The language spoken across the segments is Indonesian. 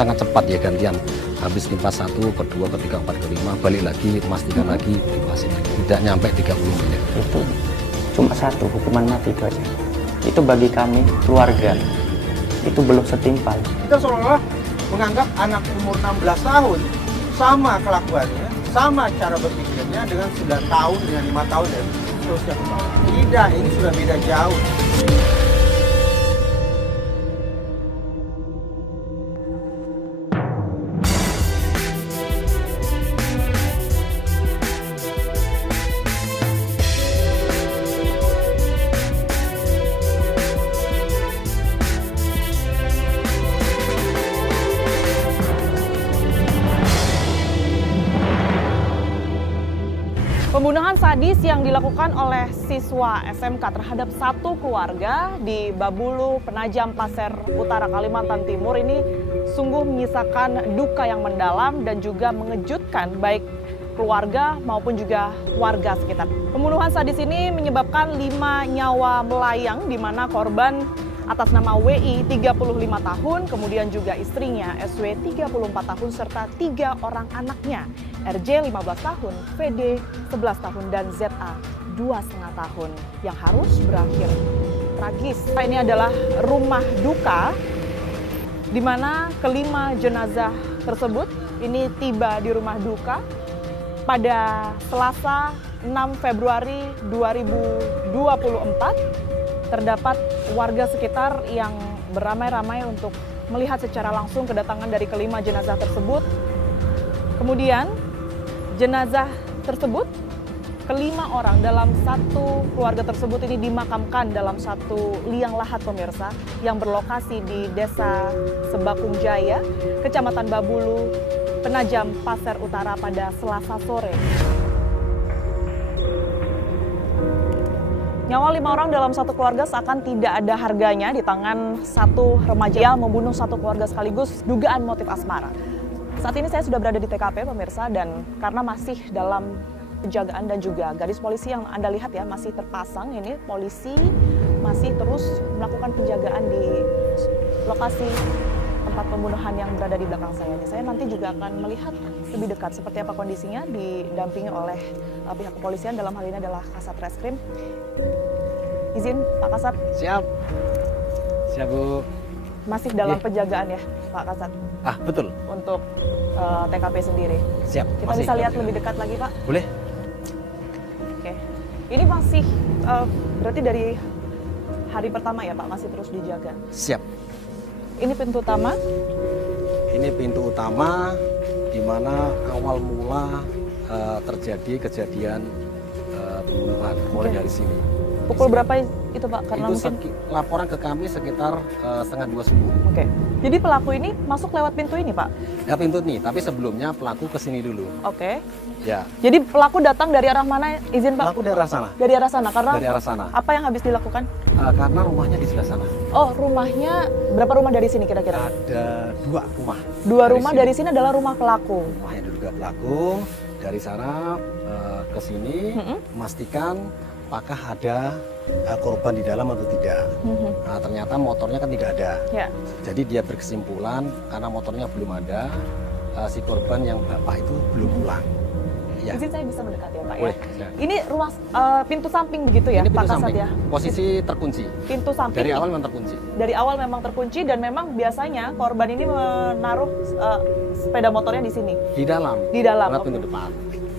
sangat cepat ya gantian. Habis lipas 1, kedua, ketiga, keempat, kelima, balik lagi, pastikan lagi, lipasin lagi. Tidak nyampe 30 menit. Itu cuma satu, hukuman mati itu aja. Itu bagi kami, keluarga, itu belum setimpal. Kita seolah-olah menganggap anak umur 16 tahun sama kelakuannya, sama cara berpikirnya dengan 9 tahun, dengan 5 tahun, dan seterusnya ke bawah. Tidak, ini sudah beda jauh. Pembunuhan sadis yang dilakukan oleh siswa SMK terhadap satu keluarga di Babulu, Penajam Pasir Utara, Kalimantan Timur ini sungguh menyisakan duka yang mendalam dan juga mengejutkan baik keluarga maupun juga warga sekitar. Pembunuhan sadis ini menyebabkan 5 nyawa melayang di mana korban atas nama WI 35 tahun, kemudian juga istrinya SW 34 tahun serta 3 orang anaknya, RJ 15 tahun, VD 11 tahun dan ZA 2,5 tahun yang harus berakhir tragis. Ini adalah rumah duka di mana kelima jenazah tersebut ini tiba di rumah duka pada Selasa 6 Februari 2024. Terdapat warga sekitar yang beramai-ramai untuk melihat secara langsung kedatangan dari kelima jenazah tersebut. Kemudian jenazah tersebut, kelima orang dalam satu keluarga tersebut ini dimakamkan dalam satu liang lahat pemirsa yang berlokasi di Desa Sebakung Jaya, Kecamatan Babulu, Penajam Pasir Utara pada Selasa sore. Nyawa 5 orang dalam satu keluarga seakan tidak ada harganya di tangan satu remaja yang membunuh satu keluarga sekaligus dugaan motif asmara. Saat ini saya sudah berada di TKP pemirsa dan karena masih dalam penjagaan dan juga garis polisi yang Anda lihat ya masih terpasang ini, polisi masih terus melakukan penjagaan di lokasi tempat pembunuhan yang berada di belakang saya ini. Saya nanti juga akan melihat lebih dekat seperti apa kondisinya didampingi oleh pihak kepolisian, dalam hal ini adalah Kasat Reskrim. Izin Pak Kasat. Siap. Siap Bu. Masih dalam penjagaan ya Pak Kasat? Ah betul. Untuk TKP sendiri. Siap. Kita bisa lihat lebih dekat lagi Pak? Boleh. Oke. Ini masih berarti dari hari pertama ya Pak masih terus dijaga? Siap. Ini pintu utama? Ini pintu utama di mana awal mula terjadi kejadian pembunuhan mulai dari sini. Pukul berapa itu Pak? Karena itu mungkin laporan ke kami sekitar 1:30 subuh. Oke. Jadi pelaku ini masuk lewat pintu ini Pak? Ya pintu nih, tapi sebelumnya pelaku ke sini dulu. Oke. Ya. Jadi pelaku datang dari arah mana? Izin Pak? Pelaku dari arah sana. Dari arah sana karena Dari arah sana. apa yang habis dilakukan? Karena rumahnya di sebelah sana. Oh, rumahnya berapa rumah dari sini kira-kira? Ada 2 rumah. 2 rumah dari sini adalah rumah pelaku. Rumah yang diduga pelaku dari sana ke sini memastikan apakah ada korban di dalam atau tidak. Nah, ternyata motornya kan tidak ada. Ya. Jadi dia berkesimpulan karena motornya belum ada, si korban yang bapak itu belum pulang. Ya. Izin saya bisa mendekat ya Pak Boleh, ya? silakan. Ini rumah pintu samping begitu ya Ini Pak pintu Kasat samping. ya? Posisi terkunci. Pintu samping. Dari awal memang terkunci. Dari awal memang terkunci dan memang biasanya korban ini menaruh sepeda motornya di sini. Di dalam. Di dalam. Lewat Oke. pintu depan.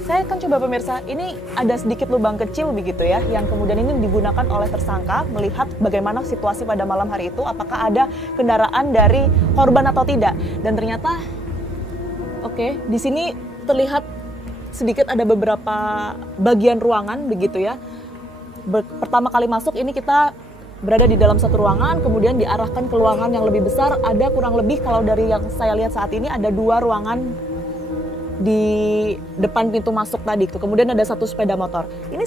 Saya akan coba pemirsa, ini ada sedikit lubang kecil begitu ya, yang kemudian ini digunakan oleh tersangka melihat bagaimana situasi pada malam hari itu, apakah ada kendaraan dari korban atau tidak. Dan ternyata, oke, di sini terlihat sedikit ada beberapa bagian ruangan begitu ya. Pertama kali masuk ini kita berada di dalam satu ruangan, kemudian diarahkan ke ruangan yang lebih besar. Ada kurang lebih kalau dari yang saya lihat saat ini ada 2 ruangan di depan pintu masuk tadi. Kemudian ada 1 sepeda motor. Ini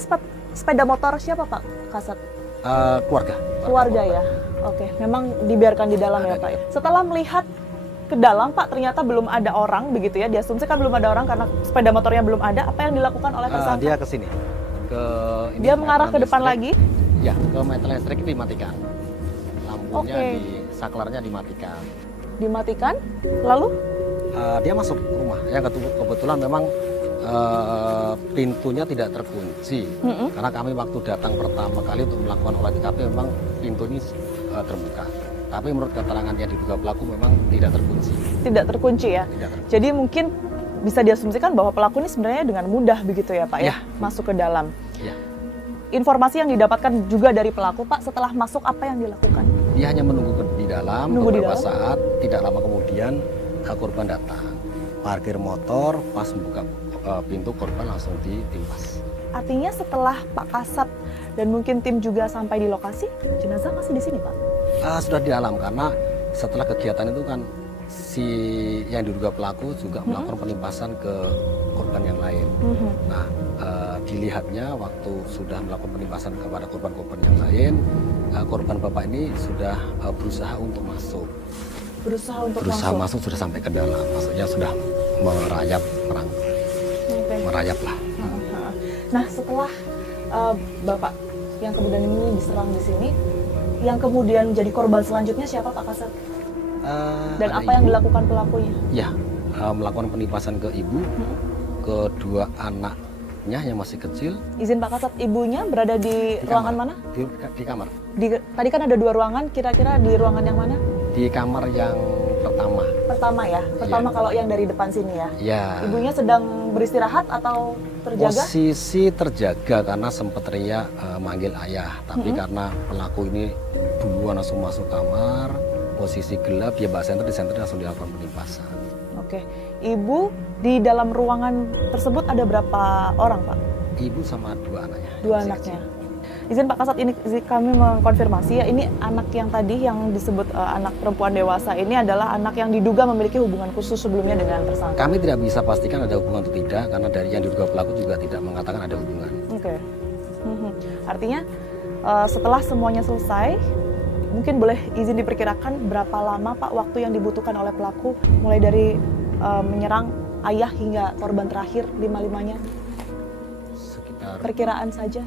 sepeda motor siapa Pak Kasat? Keluarga. Keluarga ya. Oke, memang dibiarkan di dalam ya Pak. Setelah melihat ke dalam Pak, ternyata belum ada orang begitu ya. Diasumsikan belum ada orang karena sepeda motornya belum ada. Apa yang dilakukan oleh tersangka? Dia ke sini. Dia mengarah ke depan lagi? Ya, ke metal listrik itu dimatikan. Lampunya Oke. saklarnya dimatikan. Dimatikan, lalu? Dia masuk rumah. Ya kebetulan memang pintunya tidak terkunci. Karena kami waktu datang pertama kali untuk melakukan olah TKP memang pintu ini terbuka. Tapi menurut keterangan yang diduga pelaku memang tidak terkunci. Tidak terkunci ya? Tidak terkunci. Jadi mungkin bisa diasumsikan bahwa pelaku ini sebenarnya dengan mudah begitu ya Pak ya? Masuk ke dalam. Ya. Informasi yang didapatkan juga dari pelaku Pak, setelah masuk apa yang dilakukan? Dia hanya menunggu di dalam beberapa saat, tidak lama kemudian korban datang. Parkir motor, pas membuka pintu korban langsung ditimpas. Artinya setelah Pak Kasat dan mungkin tim juga sampai di lokasi, jenazah masih di sini Pak? Sudah di dalam karena setelah kegiatan itu kan si yang diduga pelaku juga melakukan penimpasan ke korban yang lain. Nah, dilihatnya waktu sudah melakukan penimpasan kepada korban-korban yang lain, korban bapak ini sudah berusaha untuk masuk. Berusaha masuk sudah sampai ke dalam, maksudnya sudah merayap lah. Nah, setelah bapak yang kemudian ini diserang di sini, yang kemudian jadi korban selanjutnya siapa Pak Kasat? Dan apa yang dilakukan pelakunya? Ya, melakukan penimpasan ke ibu, kedua anaknya yang masih kecil. Izin Pak Kasat, ibunya berada di ruangan mana? Di kamar. Tadi kan ada 2 ruangan, kira-kira di ruangan yang mana? Di kamar yang pertama. Pertama ya? Pertama kalau yang dari depan sini ya? Ya. Ibunya sedang beristirahat atau terjaga? Posisi terjaga karena sempat teriak manggil ayah. Tapi karena pelaku ini duluan langsung masuk kamar, posisi gelap, dia bawa senter, di senter langsung dilakukan penimpasan. Oke. Ibu di dalam ruangan tersebut ada berapa orang Pak? Ibu sama 2 anaknya. 2 anaknya. Izin Pak Kasat, ini kami mengkonfirmasi ya, ini anak yang tadi yang disebut anak perempuan dewasa ini adalah anak yang diduga memiliki hubungan khusus sebelumnya dengan tersangka. Kami tidak bisa pastikan ada hubungan atau tidak, karena dari yang diduga pelaku juga tidak mengatakan ada hubungan. Oke. Artinya setelah semuanya selesai, mungkin boleh izin diperkirakan berapa lama Pak waktu yang dibutuhkan oleh pelaku mulai dari menyerang ayah hingga korban terakhir 5-5-nya? Sekitar Perkiraan saja?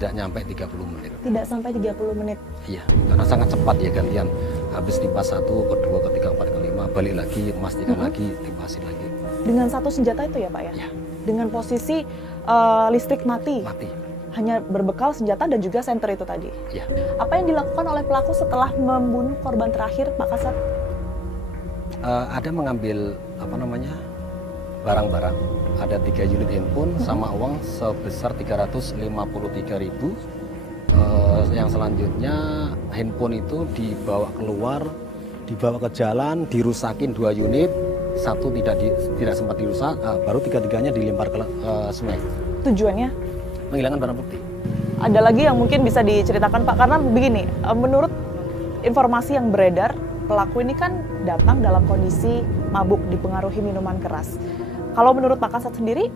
Tidak nyampe 30 menit. Tidak sampai 30 menit? Iya, karena sangat cepat ya gantian. Habis timpas 1, kedua, ketiga, 4, kelima, balik lagi, memastikan lagi, timpasin lagi. Dengan satu senjata itu ya Pak ya? Ya. Dengan posisi listrik mati? Mati. Hanya berbekal senjata dan juga senter itu tadi? Ya. Apa yang dilakukan oleh pelaku setelah membunuh korban terakhir Pak Kasat? Ada mengambil barang-barang. Ada 3 unit handphone sama uang sebesar 353.000. Yang selanjutnya handphone itu dibawa keluar, dibawa ke jalan, dirusakin 2 unit, 1 tidak sempat dirusak, baru 3-tiganya dilempar ke sungai. Tujuannya? Menghilangkan barang bukti. Ada lagi yang mungkin bisa diceritakan Pak, karena begini, menurut informasi yang beredar, pelaku ini kan datang dalam kondisi mabuk, dipengaruhi minuman keras. Kalau menurut Pak Kasat sendiri,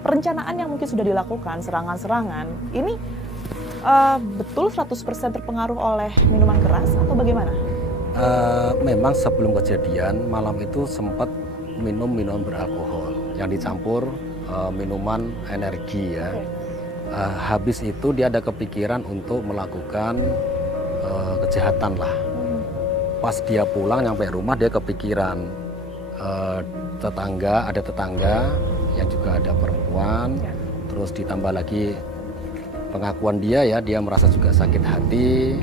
perencanaan yang mungkin sudah dilakukan, serangan-serangan, ini betul 100% terpengaruh oleh minuman keras atau bagaimana? Memang sebelum kejadian, malam itu sempat minum minuman beralkohol yang dicampur minuman energi ya. Habis itu dia ada kepikiran untuk melakukan kejahatan lah. Pas dia pulang nyampe rumah dia kepikiran ada tetangga yang juga ada perempuan, terus ditambah lagi pengakuan dia ya, dia merasa juga sakit hati.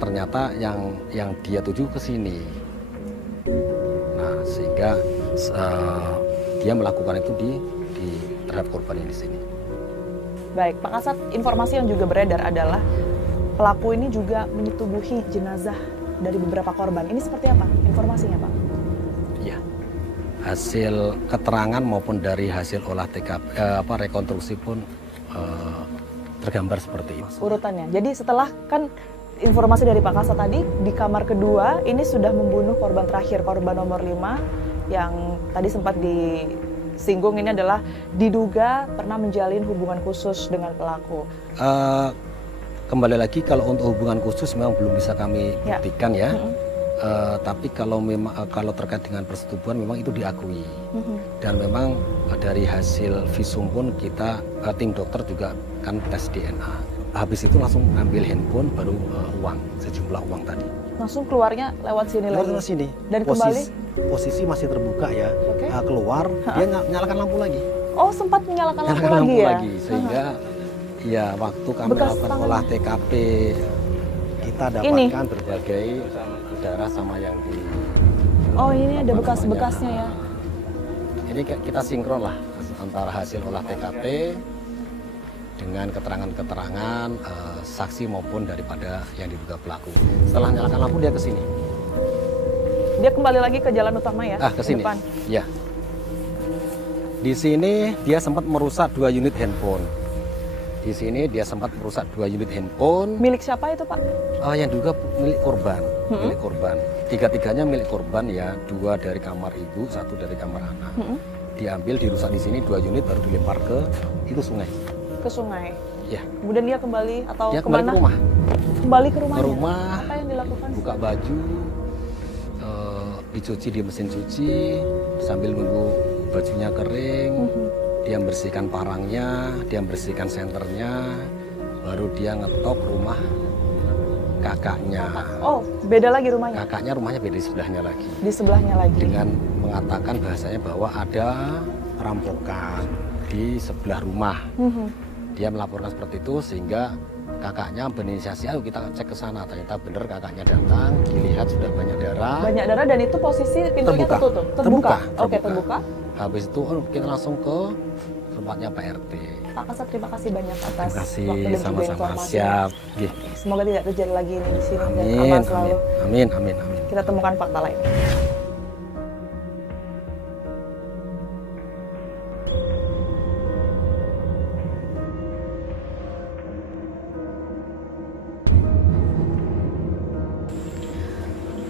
Ternyata yang dia tuju ke sini. Nah, sehingga dia melakukan itu di terhadap korban yang di sini. Baik, Pak Kasat, informasi yang juga beredar adalah pelaku ini juga menyetubuhi jenazah dari beberapa korban. Ini seperti apa informasinya, Pak? Iya. Hasil keterangan maupun dari hasil olah TKP rekonstruksi pun tergambar seperti itu. Urutannya. Jadi setelah kan informasi dari Pak Kasat tadi, di kamar kedua ini sudah membunuh korban terakhir, korban nomor 5 yang tadi sempat disinggung, ini adalah diduga pernah menjalin hubungan khusus dengan pelaku. Kembali lagi, kalau untuk hubungan khusus memang belum bisa kami buktikan ya. Tapi kalau terkait dengan persetubuhan memang itu diakui. Dan memang dari hasil visum pun kita tim dokter juga kan tes DNA. habis itu langsung ngambil handphone, baru uang, sejumlah uang tadi. Langsung keluarnya lewat sini lagi? Lewat sini. Dan kembali? Posisi masih terbuka ya. Oke. Keluar, dia nyalakan lampu lagi. Oh, sempat menyalakan lampu lagi ya? Sehingga ya waktu kami Bekas melakukan olah TKP, kita dapatkan berbagai darah sama yang di... Oh, ini ada bekas-bekasnya ya? Ini kita sinkron lah antara hasil olah TKP dengan keterangan-keterangan saksi maupun daripada yang diduga pelaku. Setelah nyalakan lampu dia ke sini. Dia kembali lagi ke jalan utama ya? Ke sini. Depan. Ya. Di sini dia sempat merusak 2 unit handphone. Di sini dia sempat merusak 2 unit handphone. Milik siapa itu, Pak? Yang juga milik korban. Milik korban. 3-tiganya milik korban ya. 2 dari kamar ibu, 1 dari kamar anak. Diambil, dirusak di sini 2 unit, baru dilempar ke itu sungai. Ke sungai. Ya. Kemudian dia kembali atau dia kembali ke rumah. Kembali ke rumahnya. Ke rumah. Apa yang dilakukan? Buka baju, dicuci di mesin cuci, sambil nunggu bajunya kering. Dia bersihkan parangnya, dia bersihkan senternya, baru dia ngetop rumah kakaknya. Oh, beda lagi rumahnya? Kakaknya rumahnya beda di sebelahnya lagi. Di sebelahnya lagi. Dengan mengatakan bahasanya bahwa ada perampokan di sebelah rumah. Dia melaporkan seperti itu sehingga kakaknya berinisiasi, ayo kita cek ke sana. Ternyata benar kakaknya datang, dilihat sudah banyak darah. Banyak darah dan itu posisi pintunya tertutup? Terbuka. Oke, terbuka. Habis itu kita langsung ke tempatnya Pak RT. Pak Kasat, terima kasih banyak atas terima kasih, waktu dan juga sama-sama. informasi. Siap. Semoga tidak terjadi lagi ini di sini dan Amin, aman selalu. amin, amin, amin. Kita temukan fakta lain.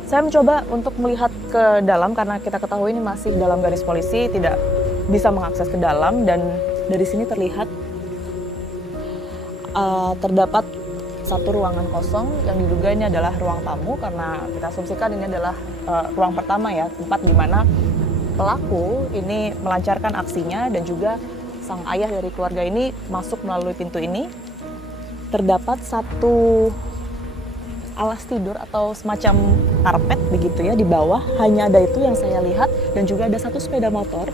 Saya mencoba untuk melihat ke dalam karena kita ketahui ini masih dalam garis polisi, tidak bisa mengakses ke dalam, dan dari sini terlihat terdapat satu ruangan kosong yang diduga ini adalah ruang tamu karena kita asumsikan ini adalah ruang pertama ya, tempat di mana pelaku ini melancarkan aksinya dan juga sang ayah dari keluarga ini masuk melalui pintu ini. Terdapat satu alas tidur atau semacam karpet begitu ya di bawah, hanya ada itu yang saya lihat, dan juga ada satu sepeda motor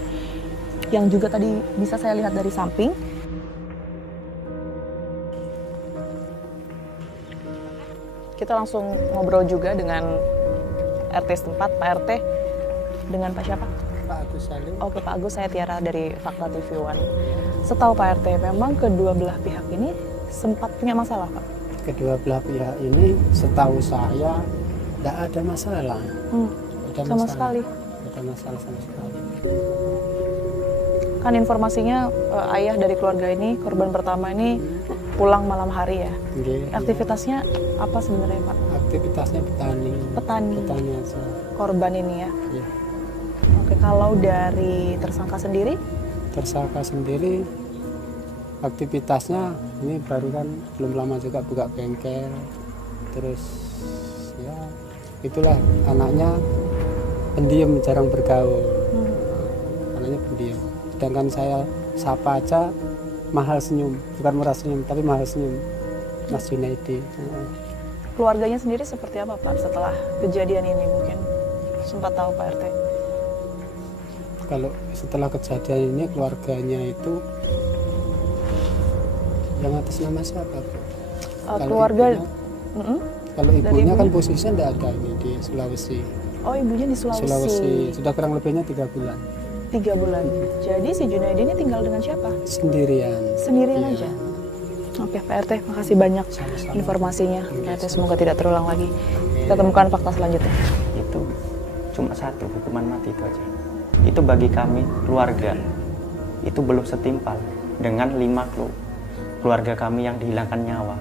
yang juga tadi bisa saya lihat dari samping. Kita langsung ngobrol juga dengan RT setempat. Pak RT, dengan Pak siapa? Pak Agus Salim. Oke, Pak Agus, saya Tiara dari Fakta TV One. Setahu Pak RT, memang kedua belah pihak ini sempat punya masalah, Pak? Kedua belah pihak ini setahu saya tidak ada masalah. Sama sekali. Tidak ada masalah sama sekali. Kan informasinya ayah dari keluarga ini, korban pertama ini pulang malam hari ya. Aktivitasnya apa sebenarnya, Pak? Aktivitasnya petani. Petani. Petani aja. Korban ini ya. Iya. Oke, kalau dari tersangka sendiri? Tersangka sendiri aktivitasnya ini baru kan belum lama juga buka bengkel, terus ya itulah, anaknya pendiam, jarang bergaul. Anaknya pendiam, sedangkan saya sapa aja mahal senyum, bukan murah senyum tapi mahal senyum. Mas Junaidi. Keluarganya sendiri seperti apa, Pak, setelah kejadian ini? Mungkin sempat tahu Pak RT? Kalau setelah kejadian ini keluarganya itu yang atas nama siapa, Bu? Keluarga kalau ibunya kan posisinya tidak ada ini di Sulawesi. Oh, ibunya di Sulawesi. Sudah kurang lebihnya 3 bulan. 3 bulan. Jadi si Junaidi ini tinggal dengan siapa? Sendirian. Sendirian Iya. aja. Oke, Pak RT, makasih banyak informasinya. Pak RT, semoga tidak terulang lagi. Kita temukan fakta selanjutnya. Itu cuma satu, hukuman mati itu aja. Itu bagi kami keluarga itu belum setimpal dengan 5 keluarga kami yang dihilangkan nyawa.